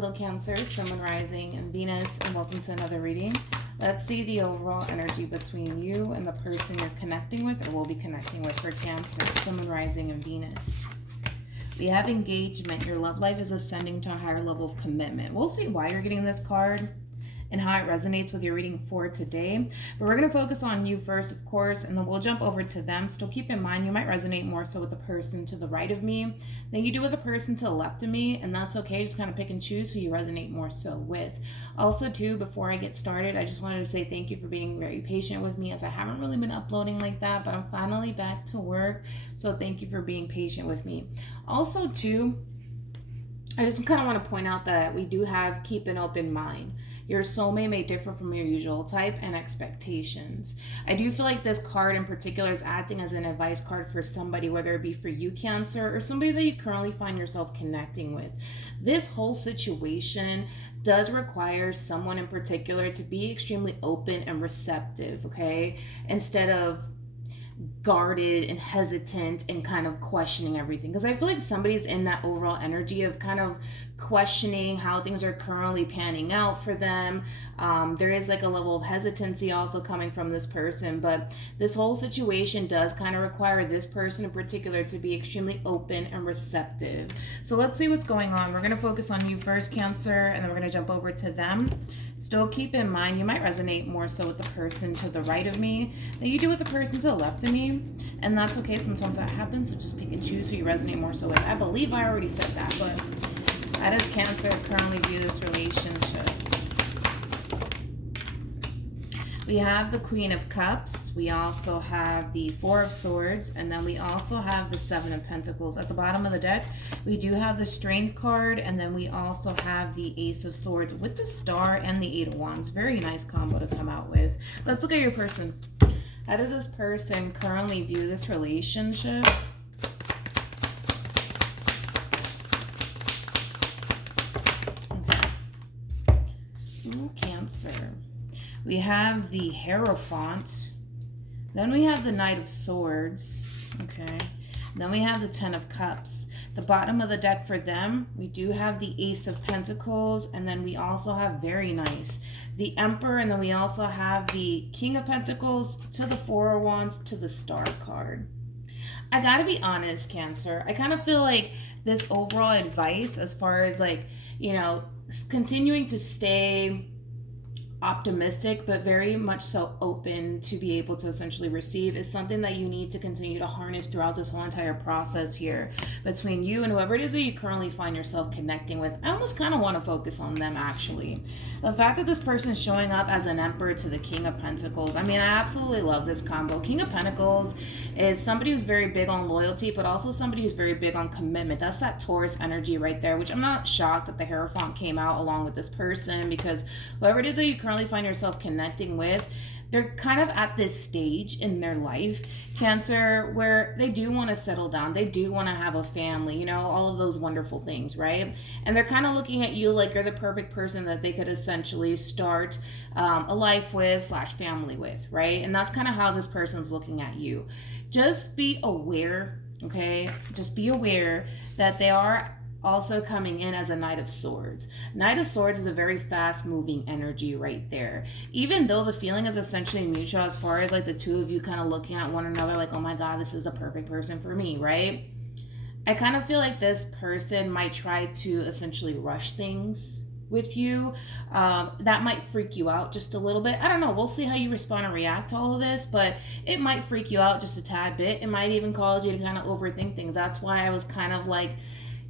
Hello Cancer, Sun, Moon, Rising, and Venus, and welcome to another reading. Let's see the overall energy between you and the person you're connecting with or will be connecting with for Cancer, Sun, Moon, Rising, and Venus. We have engagement. Your love life is ascending to a higher level of commitment. We'll see why you're getting this card and how it resonates with your reading for today. But we're going to focus on you first, of course, and then we'll jump over to them. Still keep in mind, you might resonate more so with the person to the right of me than you do with the person to the left of me, and that's okay. Just kind of pick and choose who you resonate more so with. Also, too, before I get started, I just wanted to say thank you for being very patient with me, as I haven't really been uploading like that, but I'm finally back to work, so thank you for being patient with me. Also, too, I just kind of want to point out that we do have keep an open mind. Your soulmate may differ from your usual type and expectations. I do feel like this card in particular is acting as an advice card for somebody, whether it be for you, Cancer, or somebody that you currently find yourself connecting with. This whole situation does require someone in particular to be extremely open and receptive, okay? Instead of guarded and hesitant and kind of questioning everything, because I feel like somebody's in that overall energy of kind of questioning how things are currently panning out for them. There is like a level of hesitancy also coming from this person, but this whole situation does kind of require this person in particular to be extremely open and receptive. So let's see what's going on. We're going to focus on you first, Cancer, and then we're going to jump over to them. Still keep in mind, you might resonate more so with the person to the right of me than you do with the person to the left of me, and that's okay. Sometimes that happens, so just pick and choose who you resonate more so with. I believe I already said that, but how does Cancer currently view this relationship? We have the Queen of Cups. We also have the Four of Swords. And then we also have the Seven of Pentacles. At the bottom of the deck, we do have the Strength card. And then we also have the Ace of Swords with the Star and the Eight of Wands. Very nice combo to come out with. Let's look at your person. How does this person currently view this relationship? Cancer. We have the Hierophant. Then we have the Knight of Swords. Okay. Then we have the Ten of Cups. The bottom of the deck for them, we do have the Ace of Pentacles. And then we also have, very nice, the Emperor. And then we also have the King of Pentacles to the Four of Wands to the Star card. I gotta be honest, Cancer. I kind of feel like this overall advice, as far as like, you know, continuing to stay optimistic but very much so open to be able to essentially receive, is something that you need to continue to harness throughout this whole entire process here between you and whoever it is that you currently find yourself connecting with. I almost kind of want to focus on them, actually. The fact that this person is showing up as an Emperor to the King of Pentacles, I mean, I absolutely love this combo. King of Pentacles is somebody who's very big on loyalty, but also somebody who's very big on commitment. That's that Taurus energy right there, which I'm not shocked that the Hierophant came out along with this person, because whoever it is that you currently find yourself connecting with, they're kind of at this stage in their life, Cancer, where they do want to settle down. They do want to have a family, you know, all of those wonderful things, right? And they're kind of looking at you like you're the perfect person that they could essentially start a life with / family with, right? And that's kind of how this person's looking at you. Just be aware, okay? Just be aware that they are also coming in as a Knight of Swords. Knight of Swords is a very fast moving energy right there. Even though the feeling is essentially mutual, as far as like the two of you kind of looking at one another like, oh my God, this is the perfect person for me, right? I kind of feel like this person might try to essentially rush things with you. That might freak you out just a little bit. I don't know. We'll see how you respond and react to all of this, but it might freak you out just a tad bit. It might even cause you to kind of overthink things. That's why I was kind of like,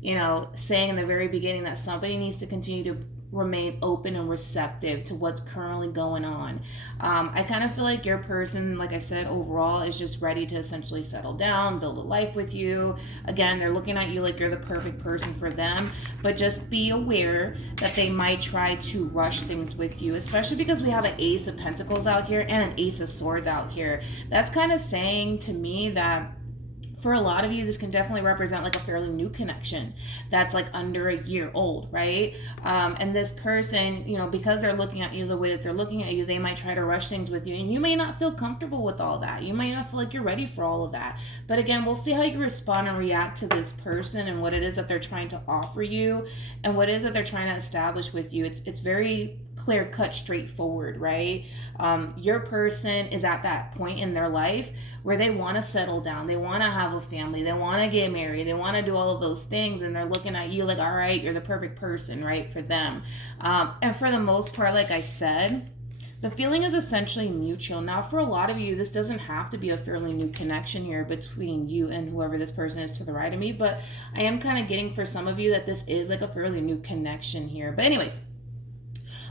you know, saying in the very beginning that somebody needs to continue to remain open and receptive to what's currently going on. I kind of feel like your person, like I said, overall is just ready to essentially settle down, build a life with you. Again, they're looking at you like you're the perfect person for them, but just be aware that they might try to rush things with you, especially because we have an Ace of Pentacles out here and an Ace of Swords out here. That's kind of saying to me that For a lot of you, this can definitely represent like a fairly new connection that's like under a year old, right? And this person, you know, because they're looking at you the way that they're looking at you, they might try to rush things with you, and you may not feel comfortable with all that. You might not feel like you're ready for all of that. But again, we'll see how you respond and react to this person and what it is that they're trying to offer you and what it is that they're trying to establish with you. It's very clear cut, straightforward, right? Your person is at that point in their life where they want to settle down, they want to have a family, they want to get married, they want to do all of those things, and they're looking at you like, all right, you're the perfect person, right, for them. And for the most part, like I said, the feeling is essentially mutual. Now, for a lot of you, this doesn't have to be a fairly new connection here between you and whoever this person is to the right of me, but I am kind of getting for some of you that this is like a fairly new connection here. But anyways,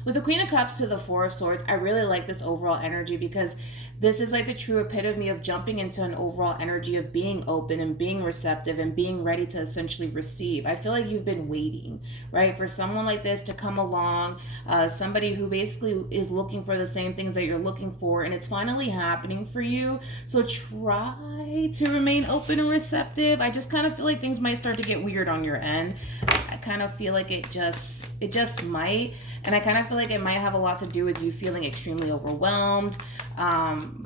with the Queen of Cups to the Four of Swords, I really like this overall energy because this is like the true epitome of jumping into an overall energy of being open and being receptive and being ready to essentially receive. I feel like you've been waiting, right, for someone like this to come along, somebody who basically is looking for the same things that you're looking for, and it's finally happening for you. So try to remain open and receptive. I just kind of feel like things might start to get weird on your end. I kind of feel like it just might, and I kind of feel like it might have a lot to do with you feeling extremely overwhelmed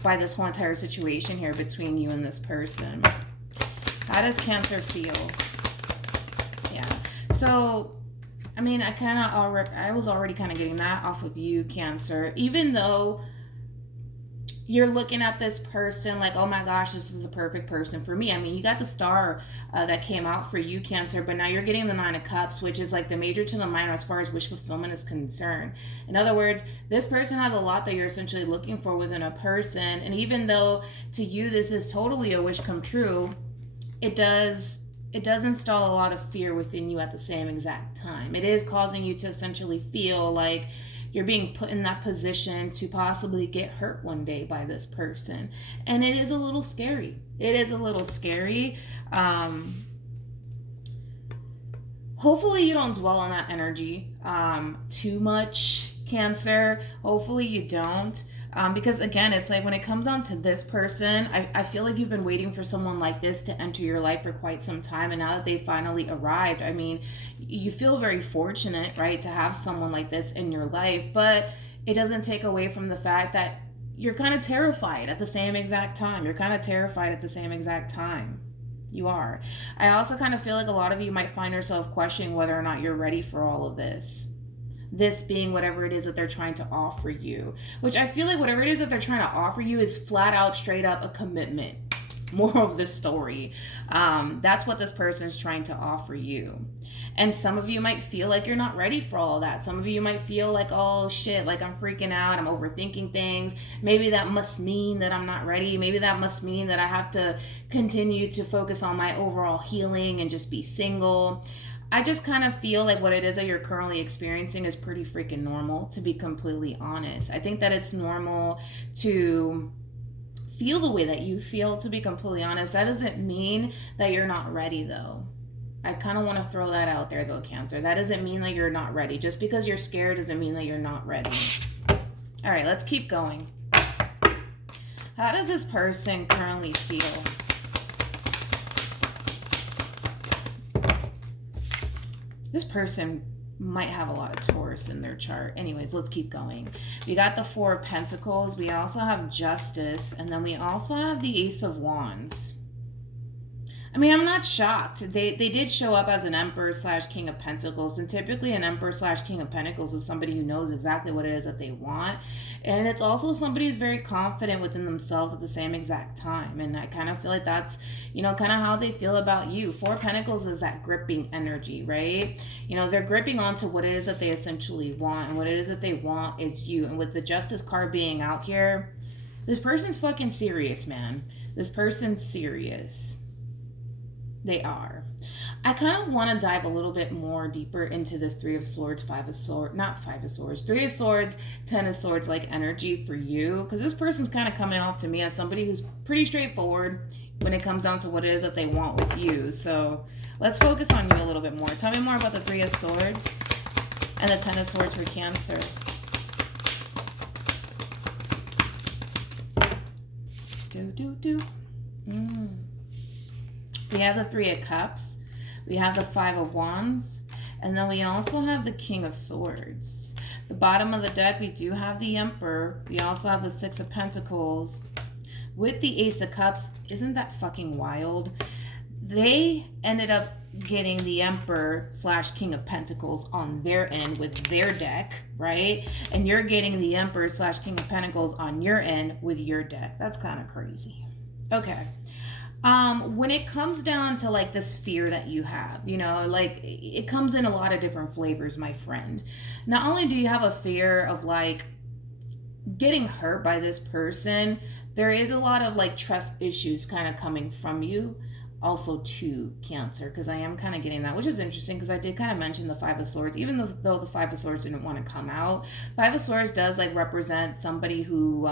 by this whole entire situation here between you and this person. How does Cancer feel? Yeah. So, I mean, I was already kind of getting that off of you, Cancer. Even though you're looking at this person like, oh my gosh, this is the perfect person for me. I mean, you got the star that came out for you, Cancer, but now you're getting the Nine of Cups, which is like the major to the minor as far as wish fulfillment is concerned. In other words, this person has a lot that you're essentially looking for within a person. And even though to you this is totally a wish come true, it does install a lot of fear within you at the same exact time. It is causing you to essentially feel like you're being put in that position to possibly get hurt one day by this person. And it is a little scary. It is a little scary. Hopefully you don't dwell on that energy too much, Cancer. Hopefully you don't. Because again, it's like when it comes down to this person, I feel like you've been waiting for someone like this to enter your life for quite some time. And now that they finally arrived, I mean, you feel very fortunate, right, to have someone like this in your life. But it doesn't take away from the fact that you're kind of terrified at the same exact time. You're kind of terrified at the same exact time. You are. I also kind of feel like a lot of you might find yourself questioning whether or not you're ready for all of this. This being whatever it is that they're trying to offer you, which I feel like whatever it is that they're trying to offer you is flat out, straight up a commitment. More of the story. That's what this person is trying to offer you. And some of you might feel like you're not ready for all of that. Some of you might feel like, oh shit, like I'm freaking out, I'm overthinking things. Maybe that must mean that I'm not ready. Maybe that must mean that I have to continue to focus on my overall healing and just be single. I just kind of feel like what it is that you're currently experiencing is pretty freaking normal, to be completely honest. I think that it's normal to feel the way that you feel, to be completely honest. That doesn't mean that you're not ready, though. I kind of want to throw that out there, though, Cancer. That doesn't mean that you're not ready. Just because you're scared doesn't mean that you're not ready. All right, let's keep going. How does this person currently feel? This person might have a lot of Taurus in their chart. Anyways, let's keep going. We got the Four of Pentacles. We also have Justice. And then we also have the Ace of Wands. I mean, I'm not shocked. They did show up as an Emperor / King of Pentacles. And typically an Emperor / King of Pentacles is somebody who knows exactly what it is that they want. And it's also somebody who's very confident within themselves at the same exact time. And I kind of feel like that's, you know, kind of how they feel about you. Four of Pentacles is that gripping energy, right? You know, they're gripping onto what it is that they essentially want. And what it is that they want is you. And with the Justice card being out here, this person's fucking serious, man. This person's serious. They are. I kind of want to dive a little bit more deeper into this Three of Swords, Five of Swords, not Five of Swords, Three of Swords, Ten of Swords like energy for you. Because this person's kind of coming off to me as somebody who's pretty straightforward when it comes down to what it is that they want with you. So let's focus on you a little bit more. Tell me more about the Three of Swords and the Ten of Swords for Cancer. have the Three of Cups. We have the Five of Wands. And then we also have the King of Swords. The bottom of the deck, we do have the Emperor. We also have the Six of Pentacles. With the Ace of Cups, isn't that fucking wild? They ended up getting the Emperor / King of Pentacles on their end with their deck, right? And you're getting the Emperor / King of Pentacles on your end with your deck. That's kind of crazy. Okay. When it comes down to like this fear that you have, you know, like it comes in a lot of different flavors, my friend. Not only do you have a fear of like getting hurt by this person, there is a lot of like trust issues kind of coming from you also to Cancer, because I am kind of getting that, which is interesting because I did kind of mention the Five of Swords, even though the Five of Swords didn't want to come out. Five of Swords does like represent somebody who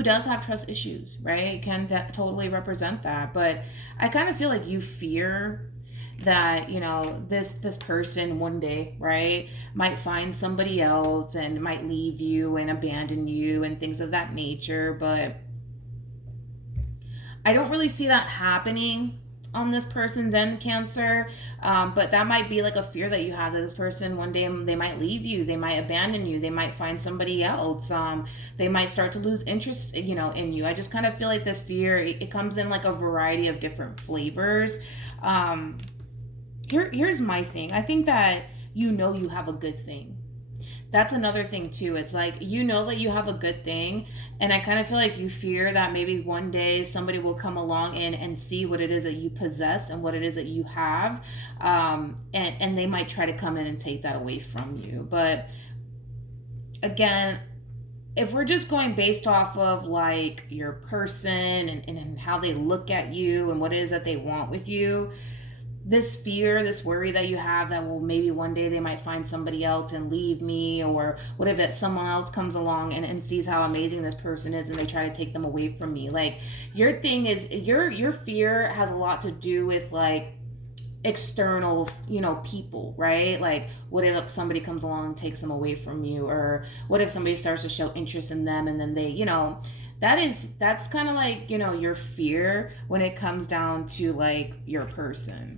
does have trust issues, right? It can totally represent that. But I kind of feel like you fear that, you know, this person one day, right, might find somebody else and might leave you and abandon you and things of that nature. But I don't really see that happening on this person's end, Cancer. But that might be like a fear that you have, that this person one day they might leave you, they might abandon you, they might find somebody else, they might start to lose interest, you know, in you. I just kind of feel like this fear, it comes in like a variety of different flavors. Here's my thing. I think that you know you have a good thing. That's another thing too. It's like, you know that you have a good thing, and I kind of feel like you fear that maybe one day somebody will come along and see what it is that you possess and what it is that you have, and they might try to come in and take that away from you. But again, if we're just going based off of like your person and how they look at you and what it is that they want with you, this fear, this worry that you have that, well, maybe one day they might find somebody else and leave me, or what if someone else comes along and sees how amazing this person is and they try to take them away from me. Like, your thing is, your fear has a lot to do with like external, you know, people, right? Like, what if somebody comes along and takes them away from you, or what if somebody starts to show interest in them and then they, you know, that's kind of like, you know, your fear when it comes down to like your person.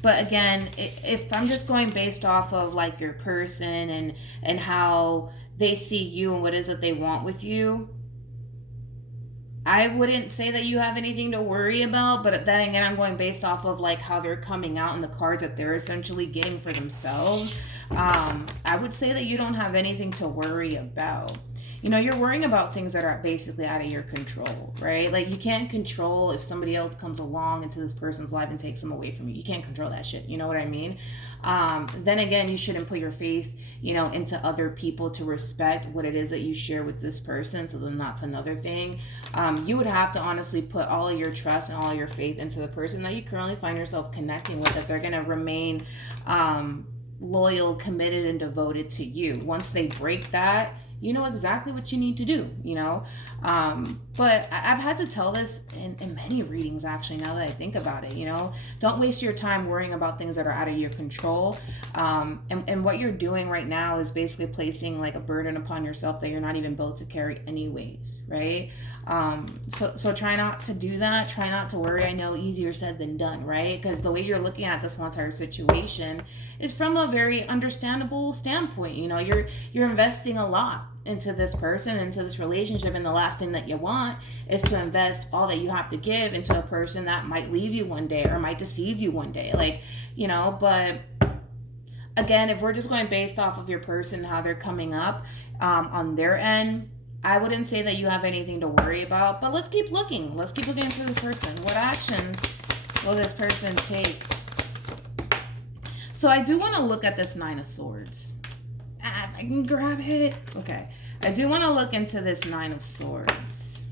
But again, if I'm just going based off of like your person and how they see you and what it is that they want with you, I wouldn't say that you have anything to worry about. But then again, I'm going based off of like how they're coming out and the cards that they're essentially getting for themselves. I would say that you don't have anything to worry about. You know, you're worrying about things that are basically out of your control, right? Like, you can't control if somebody else comes along into this person's life and takes them away from you. You can't control that shit. You know what I mean? Then again, you shouldn't put your faith, you know, into other people to respect what it is that you share with this person. So then that's another thing. You would have to honestly put all of your trust and all of your faith into the person that you currently find yourself connecting with, that they're going to remain loyal, committed, and devoted to you. Once they break that, you know exactly what you need to do, you know? But I've had to tell this in many readings, actually, now that I think about it, you know? Don't waste your time worrying about things that are out of your control. And what you're doing right now is basically placing like a burden upon yourself that you're not even built to carry anyways, right? So try not to do that. Try not to worry. I know, easier said than done, right? Because the way you're looking at this whole entire situation is from a very understandable standpoint. You know, you're investing a lot into this person, into this relationship, and the last thing that you want is to invest all that you have to give into a person that might leave you one day or might deceive you one day, like, you know. But again, if we're just going based off of your person, how they're coming up on their end, I wouldn't say that you have anything to worry about. But let's keep looking into this person. What actions will this person take? So I do want to look at this Nine of Swords. If I can grab it. Okay. I do want to look into this Nine of Swords.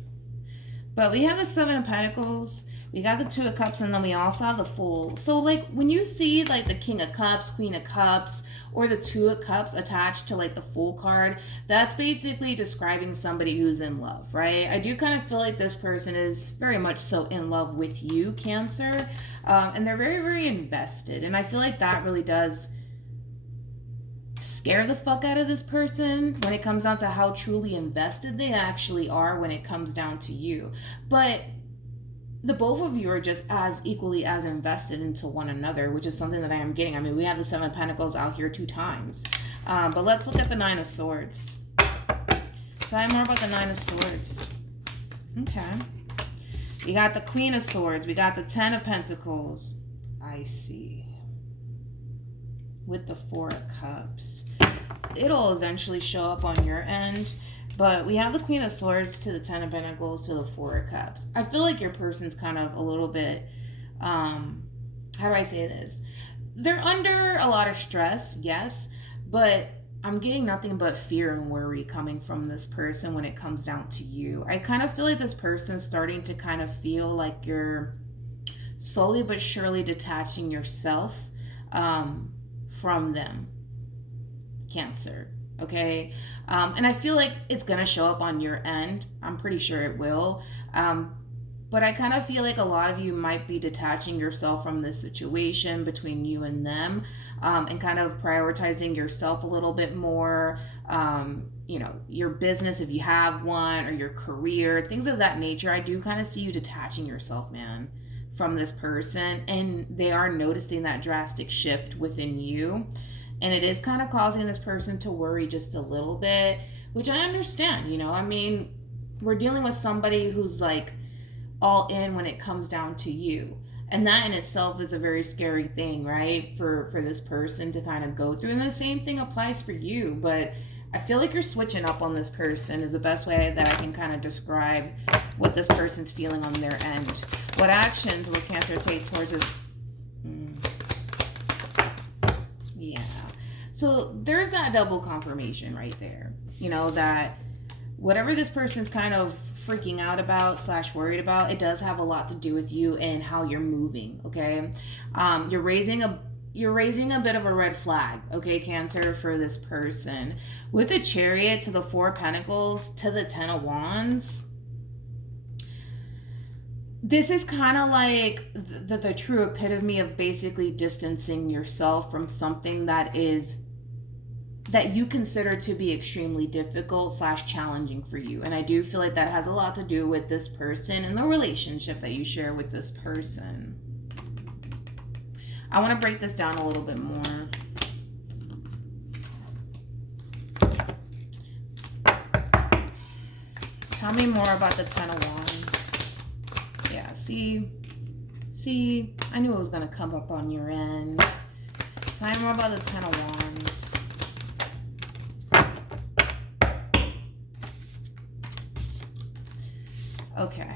But we have the Seven of Pentacles. We got the Two of Cups, and then we also have the Fool. So, like, when you see, like, the King of Cups, Queen of Cups, or the Two of Cups attached to, like, the Fool card, that's basically describing somebody who's in love, right? I do kind of feel like this person is very much so in love with you, Cancer. And they're very, very invested. And I feel like that really does scare the fuck out of this person when it comes down to how truly invested they actually are when it comes down to you. But the both of you are just as equally as invested into one another, which is something that I am getting. I mean, we have the Seven of Pentacles out here 2 times. But let's look at the Nine of Swords. Tell me more about the Nine of Swords. Okay. We got the Queen of Swords. We got the Ten of Pentacles. I see. With the Four of Cups. It'll eventually show up on your end. But we have the Queen of Swords to the Ten of Pentacles to the Four of Cups. I feel like your person's kind of a little bit, how do I say this? They're under a lot of stress, yes, but I'm getting nothing but fear and worry coming from this person when it comes down to you. I kind of feel like this person's starting to kind of feel like you're slowly but surely detaching yourself from them, Cancer. Okay. And I feel like it's going to show up on your end. I'm pretty sure it will. But I kind of feel like a lot of you might be detaching yourself from this situation between you and them, and kind of prioritizing yourself a little bit more, you know, your business if you have one, or your career, things of that nature. I do kind of see you detaching yourself, man, from this person, and they are noticing that drastic shift within you. And it is kind of causing this person to worry just a little bit, which I understand, you know. I mean, we're dealing with somebody who's like all in when it comes down to you. And that in itself is a very scary thing, right? For this person to kind of go through. And the same thing applies for you. But I feel like you're switching up on this person is the best way that I can kind of describe what this person's feeling on their end. What actions will Cancer take towards this? Yeah. So there's that double confirmation right there. You know, that whatever this person's kind of freaking out about / worried about, it does have a lot to do with you and how you're moving, okay? You're raising a bit of a red flag, okay, Cancer, for this person. With the Chariot to the Four of Pentacles to the Ten of Wands, this is kind of like the true epitome of basically distancing yourself from something that you consider to be extremely difficult / challenging for you. And I do feel like that has a lot to do with this person and the relationship that you share with this person. I want to break this down a little bit more. Tell me more about the Ten of Wands. Yeah, see, I knew it was going to come up on your end. Tell me more about the Ten of Wands. Okay.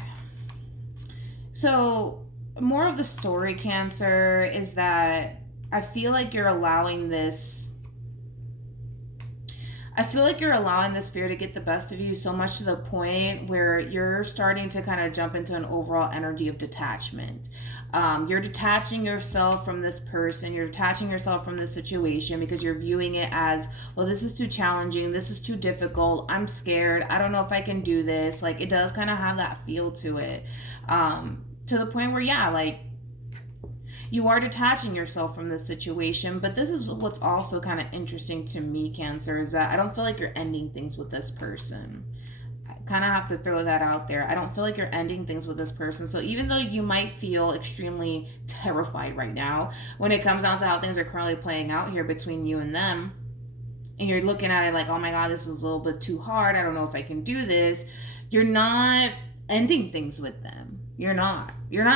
So more of the story, Cancer, is that I feel like you're allowing this fear to get the best of you, so much to the point where you're starting to kind of jump into an overall energy of detachment. You're detaching yourself from this person. You're detaching yourself from this situation because you're viewing it as, well, this is too challenging. This is too difficult. I'm scared. I don't know if I can do this. Like, it does kind of have that feel to it. To the point where, yeah, like, you are detaching yourself from this situation. But this is what's also kind of interesting to me, Cancer, is that I don't feel like you're ending things with this person. I kind of have to throw that out there. I don't feel like you're ending things with this person. So even though you might feel extremely terrified right now when it comes down to how things are currently playing out here between you and them, and you're looking at it like, oh my God, this is a little bit too hard. I don't know if I can do this. You're not ending things with them. You're not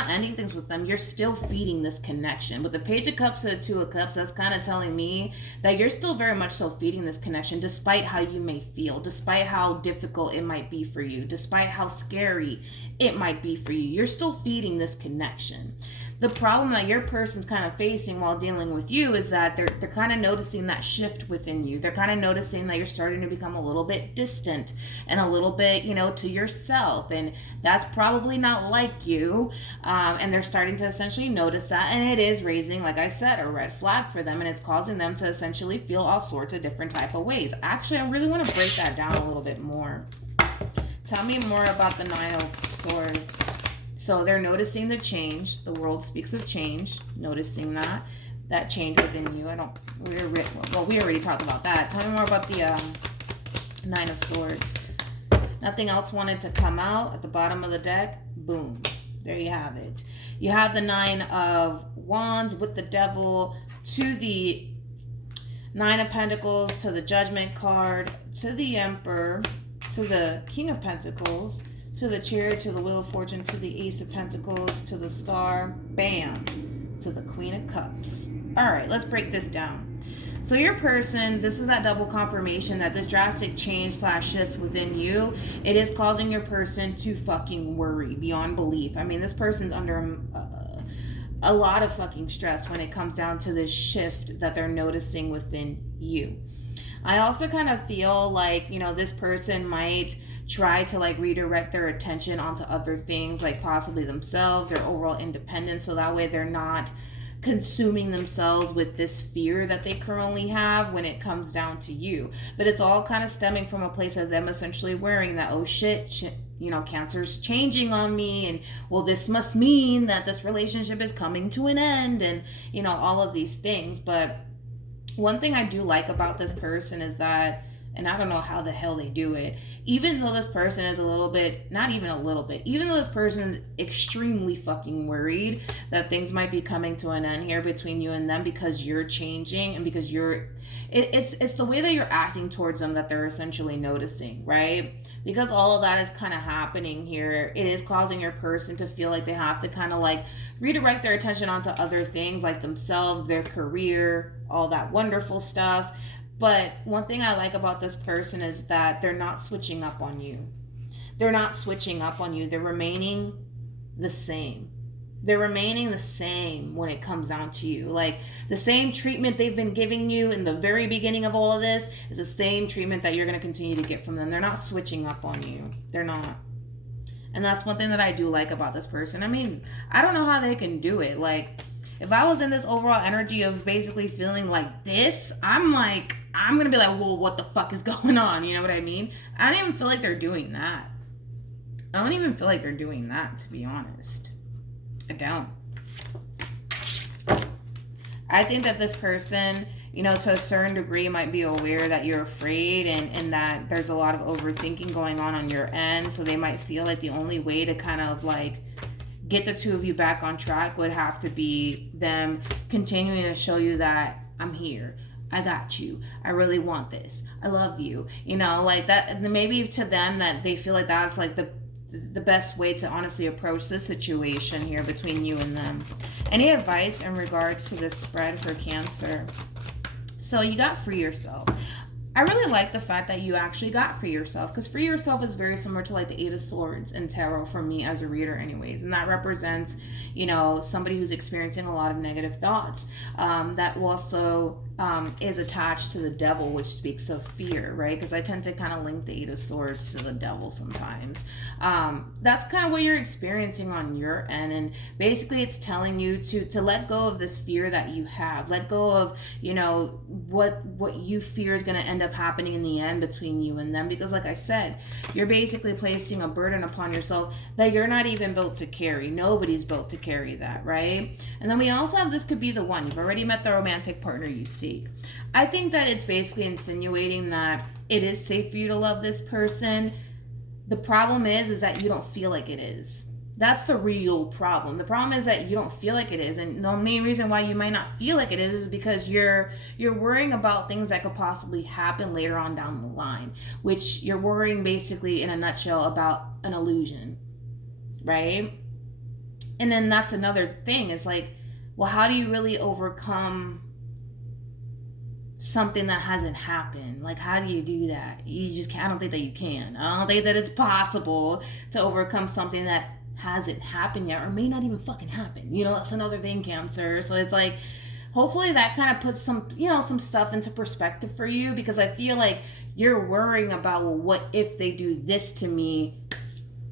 ending things with them. You're still feeding this connection. With the Page of Cups to the Two of Cups, that's kind of telling me that you're still very much so feeding this connection, despite how you may feel, despite how difficult it might be for you, despite how scary it might be for you. You're still feeding this connection. The problem that your person's kind of facing while dealing with you is that they're kind of noticing that shift within you. They're kind of noticing that you're starting to become a little bit distant and a little bit, you know, to yourself. And that's probably not like you. And they're starting to essentially notice that. And it is raising, like I said, a red flag for them. And it's causing them to essentially feel all sorts of different type of ways. Actually, I really want to break that down a little bit more. Tell me more about the Nine of Swords. So they're noticing the change. The world speaks of change. Noticing that change within you. We already talked about that. Tell me more about the Nine of Swords. Nothing else wanted to come out at the bottom of the deck. Boom. There you have it. You have the 9 of Wands with the Devil, to the 9 of Pentacles, to the Judgment card, to the Emperor, to the King of Pentacles, to the Chariot, to the Wheel of Fortune, to the Ace of Pentacles, to the Star, bam, to the Queen of Cups. All right, let's break this down. So your person, this is that double confirmation that this drastic change / shift within you, it is causing your person to fucking worry beyond belief. I mean, this person's under a lot of fucking stress when it comes down to this shift that they're noticing within you. I also kind of feel like, you know, this person might try to like redirect their attention onto other things, like possibly themselves or overall independence, so that way they're not consuming themselves with this fear that they currently have when it comes down to you. But it's all kind of stemming from a place of them essentially worrying that, oh shit, you know, Cancer's changing on me, and well, this must mean that this relationship is coming to an end, and you know, all of these things. But one thing I do like about this person is that, and I don't know how the hell they do it, even though this person is a little bit, not even a little bit, even though this person's extremely fucking worried that things might be coming to an end here between you and them because you're changing and because it's the way that you're acting towards them that they're essentially noticing, right? Because all of that is kind of happening here, it is causing your person to feel like they have to kind of like redirect their attention onto other things like themselves, their career, all that wonderful stuff. But one thing I like about this person is that they're not switching up on you. They're not switching up on you. They're remaining the same. They're remaining the same when it comes down to you. Like the same treatment they've been giving you in the very beginning of all of this is the same treatment that you're going to continue to get from them. They're not switching up on you. They're not. And that's one thing that I do like about this person. I mean, I don't know how they can do it. Like, if I was in this overall energy of basically feeling like this, I'm going to be like, well, what the fuck is going on? You know what I mean? I don't even feel like they're doing that. I don't even feel like they're doing that, to be honest. I don't. I think that this person, you know, to a certain degree might be aware that you're afraid and that there's a lot of overthinking going on your end. So they might feel like the only way to kind of like get the two of you back on track would have to be them continuing to show you that I'm here. I got you. I really want this. I love you. You know, like that. Maybe to them that they feel like that's like the best way to honestly approach this situation here between you and them. Any advice in regards to this spread for Cancer? So you got free yourself. I really like the fact that you actually got free yourself, because free yourself is very similar to like the 8 of Swords in tarot for me as a reader anyways. And that represents, you know, somebody who's experiencing a lot of negative thoughts. That also is attached to the Devil, which speaks of fear, right? Because I tend to kind of link the 8 of Swords to the Devil sometimes. That's kind of what you're experiencing on your end. And basically it's telling you to let go of this fear that you have. Let go of, you know, what you fear is going to end up happening in the end between you and them. Because like I said, you're basically placing a burden upon yourself that you're not even built to carry. Nobody's built to carry that, right? And then we also have, this could be the one. You've already met the romantic partner you seek. I think that it's basically insinuating that it is safe for you to love this person. The problem is that you don't feel like it is. That's the real problem. The problem is that you don't feel like it is. And the main reason why you might not feel like it is because you're worrying about things that could possibly happen later on down the line, which you're worrying basically in a nutshell about an illusion, right? And then that's another thing. It's like, well, how do you really overcome something that hasn't happened? Like, how do you do that? You just can't. I don't think that you can. I don't think that it's possible to overcome something that hasn't happened yet, or may not even fucking happen. You know, that's another thing, Cancer. So it's like, hopefully that kind of puts some, you know, some stuff into perspective for you, because I feel like you're worrying about, well, what if they do this to me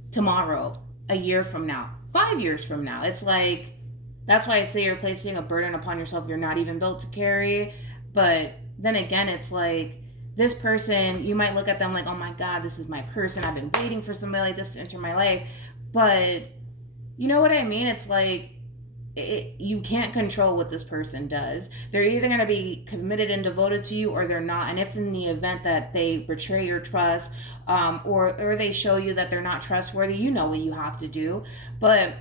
tomorrow, a year from now, 5 years from now? It's like, that's why I say you're placing a burden upon yourself you're not even built to carry. But then again, it's like, this person, you might look at them like, oh my God, this is my person. I've been waiting for somebody like this to enter my life. But you know what I mean? It's like, you can't control what this person does. They're either going to be committed and devoted to you, or they're not. And if in the event that they betray your trust, or they show you that they're not trustworthy, you know what you have to do. But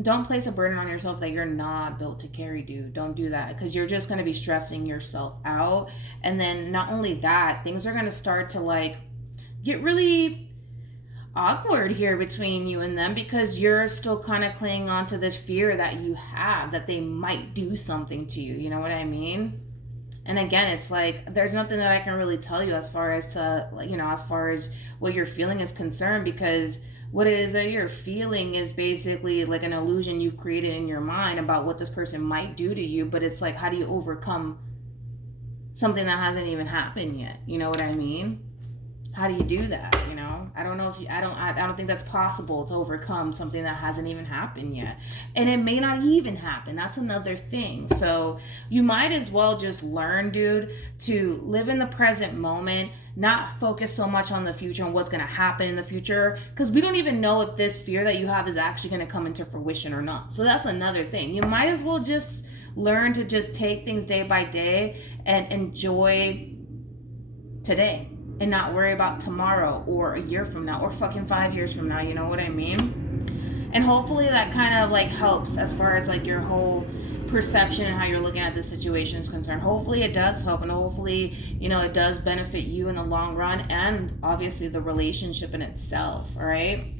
don't place a burden on yourself that you're not built to carry, dude. Don't do that, because you're just going to be stressing yourself out. And then not only that, things are going to start to like get really awkward here between you and them, because you're still kind of clinging on to this fear that you have that they might do something to you. You know what I mean? And again, it's like there's nothing that I can really tell you as far as to, you know, as far as what you're feeling is concerned, because what it is that you're feeling is basically like an illusion you've created in your mind about what this person might do to you. But it's like, how do you overcome something that hasn't even happened yet? You know what I mean? How do you do that? You know, I don't know if you, I don't think that's possible to overcome something that hasn't even happened yet. And it may not even happen. That's another thing. So you might as well just learn, dude, to live in the present moment, not focus so much on the future and what's going to happen in the future, because we don't even know if this fear that you have is actually going to come into fruition or not. So that's another thing. You might as well just learn to just take things day by day and enjoy today, and not worry about tomorrow or a year from now or fucking 5 years from now. You know what I mean? And hopefully that kind of like helps as far as like your whole perception and how you're looking at the situation is concerned. Hopefully it does help, and hopefully, you know, it does benefit you in the long run, and obviously the relationship in itself. All right.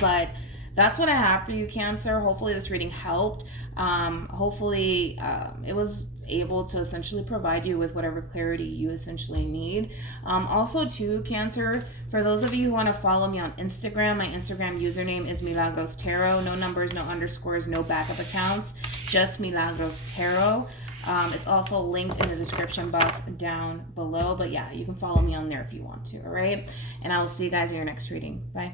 But that's what I have for you, Cancer. Hopefully this reading helped. Hopefully it was able to essentially provide you with whatever clarity you essentially need. Also too, Cancer, for those of you who want to follow me on Instagram, my Instagram username is MilagrosTarot. No numbers, no underscores, no backup accounts, just MilagrosTarot. It's also linked in the description box down below. But yeah, you can follow me on there if you want to. All right. And I will see you guys in your next reading. Bye.